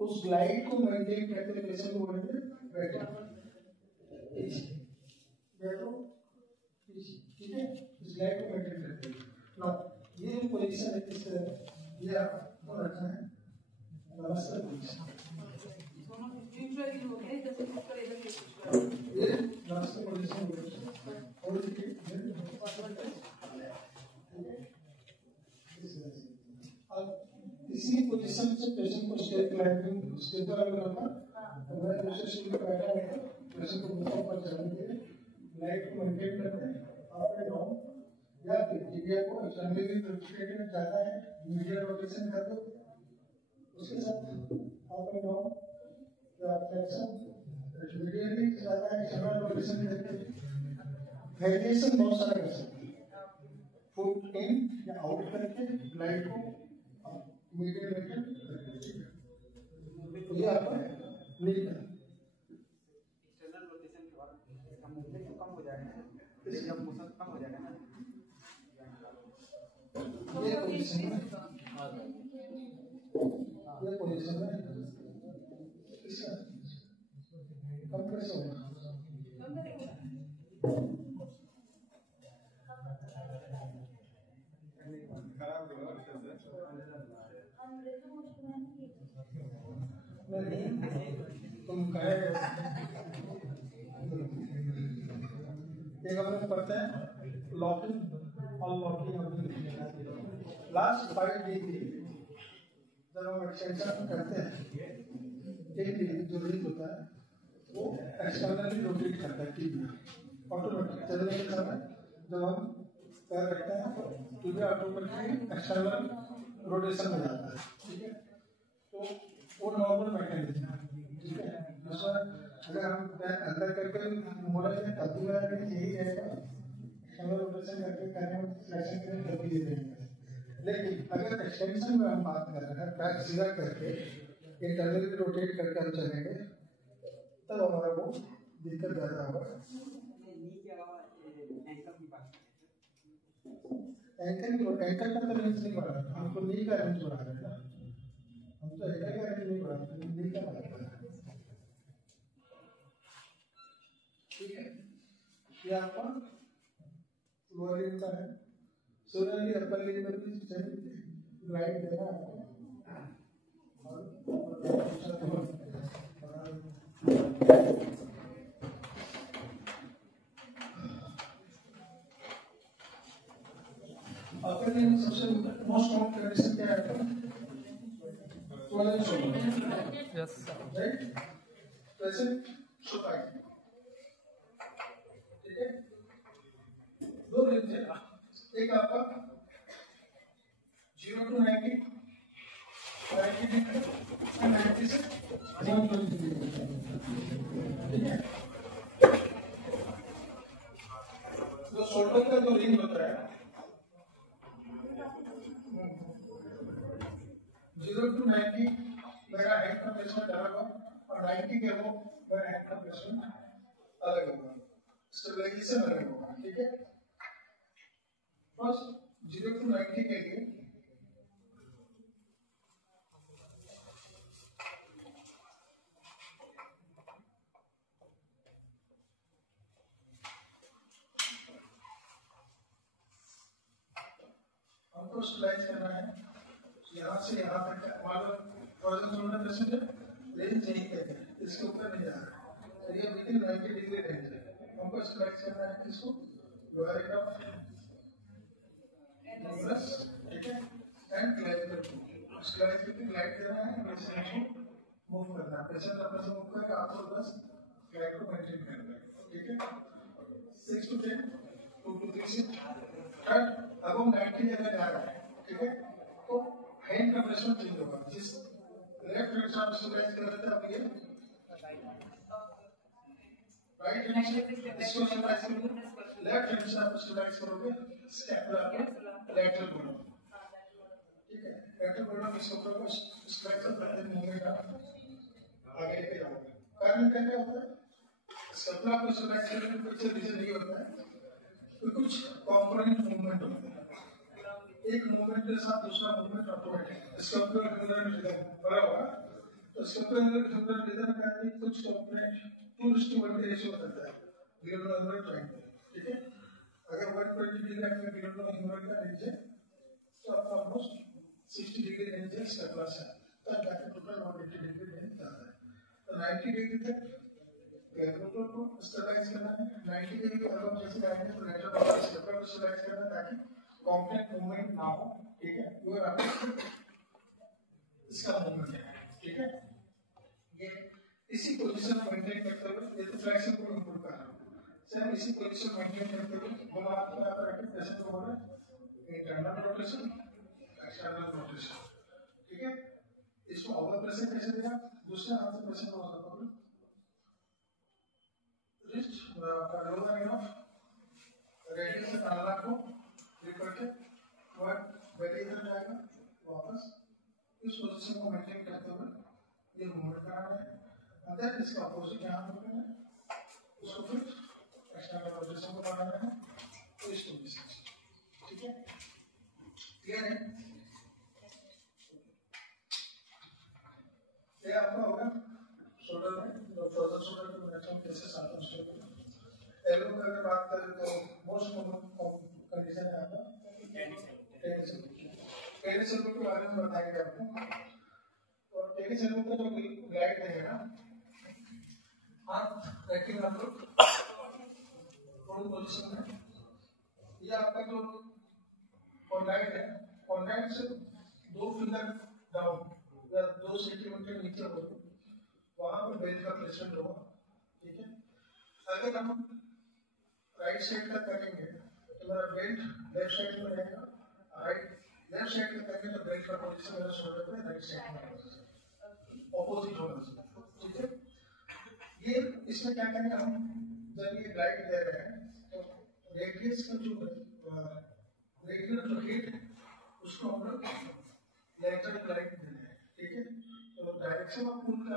उस ग्लाइड को मेंटेन करते हुए पेशेंट को बोलेंगे बैठो, ठीक है, इस ग्लाइड को मेंटेन करते हुए। ना ये जो पोजीशन है इस ये आपको रखना है नमस्कार पोजीशन, ये नमस्कार पोजीशन और अब इसी पोजीशन से पेशेंट को स्टेबल रखना, हमारे पेशेंट को बैठा है पेशेंट को ऊपर पर चढ़ने के लिए लाइट को मेंटेन करते हैं अप एंड डाउन, या फिर टीबिया को एक्सटर्नली रोटेटेड जाता है मीडियल रोटेशन कर दो, उसके साथ अप एंड डाउन या फ्लेक्शन मीडियली जाता है एक्सटर्नल रोटेशन करके वेरिएशन बहुत सारा कर सकते हैं, फुट इन या आउट करके ग्लाइड को मीडियल मेंटेन करके, ये आपका नीड है। एक्सटर्नल रोटेशन के बाद इसका मूवमेंट तो कम हो जाएगा, इसका मोशन कम हो जाएगा ना। ये पोजीशन है, ये पोजीशन है, इसका कंप्रेशन होगा, तुम कहे एक अपने पढ़ते हैं लॉकिंग और लॉकिंग लास्ट 5 डिग्री जब हम एक्सटेंशन करते हैं 1 डिग्री जो रिलीज होता है वो एक्सटर्नली रोटेट करता है टीबिया ऑटोमेटिक चलने के समय जब हम पैर रखते हैं टीबिया ऑटोमेटिकली एक्सटर्नल रोटेशन में जाता है, ठीक है। तो वो नॉर्मल मैकेनिज्म है, ठीक है। दूसरा अगर हम पैर अंदर करके मोड़ा जाए तब भी यही रहेगा, एक्सटर्नल रोटेशन करके करने में फ्लेक्शन करें तब भी ये रहेगा। लेकिन अगर एक्सटेंशन में हम बात कर रहे हैं पैर सीधा करके इंटरनली रोटेट करके हम चलेंगे तब हमारा वो दिक्कत ज्यादा होगा। एंकल का तो रेंज नहीं बढ़ा, हमको नी का रेंज बढ़ा रहे हैं, हम तो एंकल का रेंज नहीं बढ़ा रहे, नी का बढ़ा रहे हैं, ठीक है। ये आपका लोअर लिम्ब का है, सोलरली अपर लिम्ब में भी ग्लाइड देना आपको अपर लिम्ब सबसे मोस्ट कॉमन कंडीशन क्या है? Yes right. तो प्रेजेंट सोसाइटी, ठीक है। दो रेंज है, एक आपका 0 to 90, 90 डिग्री और 90 से 120 डिग्री, ठीक है। जो शोल्डर का जो रेंज होता है 0 to 90 मेरा हेड का प्लेसमेंट अलग होगा और 90 के वो मेरा हेड का प्लेसमेंट अलग होगा, स्टेबलाइजेशन अलग होगा, ठीक है। फर्स्ट 0 to 90 के लिए हमको स्टेबलाइज करना है यहाँ से यहाँ तक, मान लो 1000 रेंज यहीं तक है, इसके ऊपर नहीं जा रहा, तो ये विदिन 90 डिग्री रेंज है। हमको स्टेबलाइज करना है किसको, लोअर एंड ऑफ न्यूमरस, ठीक है, एंड क्लाइंबर को स्टेबलाइज करके ग्लाइड देना है, पेशेंट को मूव करना है, पेशेंट अपने से मूव करेगा, आपको बस ग्लाइड को मेंटेन करना है, ठीक है। 6 to 10, 2 to 3 से थर्ड, अब हम 90 जगह जा रहे हैं, ठीक है, तो हैंड का प्लेसमेंट चेंज होगा, जिस लेफ्ट हैंड से आप स्टेबलाइज कर रहे थे अब ये राइट हैंड से इसको स्टेबलाइज करोगे, लेफ्ट हैंड से आप स्टेबलाइज करोगे स्टेपलर को लैटरल बोलो, ठीक है। लैटरल बोलो इसको करो स्ट्रेच करते हैं, मूवमेंट आगे लेके जाओगे। कारण क्या होता है, स्टेपलर को स्टेबलाइज करने का पीछे रीजन ये होता है कि कुछ कंपोनेंट मूवमेंट होते हैं, एक मूवमेंट के साथ दूसरा मूवमेंट ऑटोमेटिक स्केपुलर रिदम बड़ा होगा, तो स्केपुलर रिदम का कुछ कंपोनेंट 2:1 के रेशियो करता है ग्रेनुलर जॉइंट, ठीक है। अगर 120 डिग्री आपका ग्रेनुलर ह्यूमरल का रेंज है तो आपका ऑलमोस्ट 60 डिग्री रेंज है स्टेपलर से, तब जाके टोटल 180 डिग्री रेंज जाता है। तो 90 डिग्री तक ग्रेनुलर को स्टेबलाइज करना है, 90 डिग्री अगर हम जैसे आएंगे तो लेटरल और स्टेपलर को स्टेबलाइज करना है ताकि कॉम्प्लेक्स मूवमेंट ना हो, ठीक है। वो इसका मूवमेंट है, ठीक है। ये इसी पोजीशन मेंटेन करते हुए ये तो फ्लेक्शन को इंप्रूव कर रहा हूं, सर इसी पोजीशन मेंटेन करते हुए बोला आपको यहाँ पर रखिए प्रेशर को बोला इंटरनल रोटेशन एक्सटर्नल रोटेशन, ठीक है। इसको ओवर प्रेशर कैसे देगा, दूसरे हाथ से प्रेशर को पकड़ो, wrist lower end of radius से अनलॉक को करके और बैटरी इधर जाएगा, वापस इस पोजीशन को मेंटेन करते हुए ये मूवमेंट कराना है, अंदर इसका अपोजिट यहाँ पकड़ना है, उसको फिर एक्सटर्नल रोटेशन को बनाना है, तो इस पोजीशन से, ठीक है। क्लियर है, ये आपका होगा शोल्डर में, फ्रोजन शोल्डर को मैक्सिमम कैसे साथ में एल्बो की अगर बात करें तो मोस्ट कॉमन कंडीशन है आपका टेनिस एल्बो के बारे में बताएंगे आपको। और टेनिस एल्बो का जो ग्लाइड है ना, हाथ रखेंगे आप लोग प्रोन पोजीशन में, ये आपका जो कॉन्टैक्ट है, कॉन्टैक्ट से 2 फिंगर डाउन या 2 सेंटीमीटर नीचे हो, वहां पर बेल्ट का प्लेसमेंट होगा, ठीक है। अगर हम राइट साइड तक करेंगे तो मेरा बेल्ट लेफ्ट साइड में रहेगा, राइट लेफ्ट साइड में करेंगे तो बेल्ट का पोजीशन मेरा शोल्डर पे राइट साइड में रहेगा, ऑपोजिट होगा, ठीक है। ये इसमें क्या करेंगे हम, जब ये ग्लाइड दे रहे हैं तो रेडियस का जो रेडियल जो हिट उसको हम लोग लेटरल ग्लाइड दे रहे हैं, ठीक है। तो डायरेक्शन ऑफ पुल का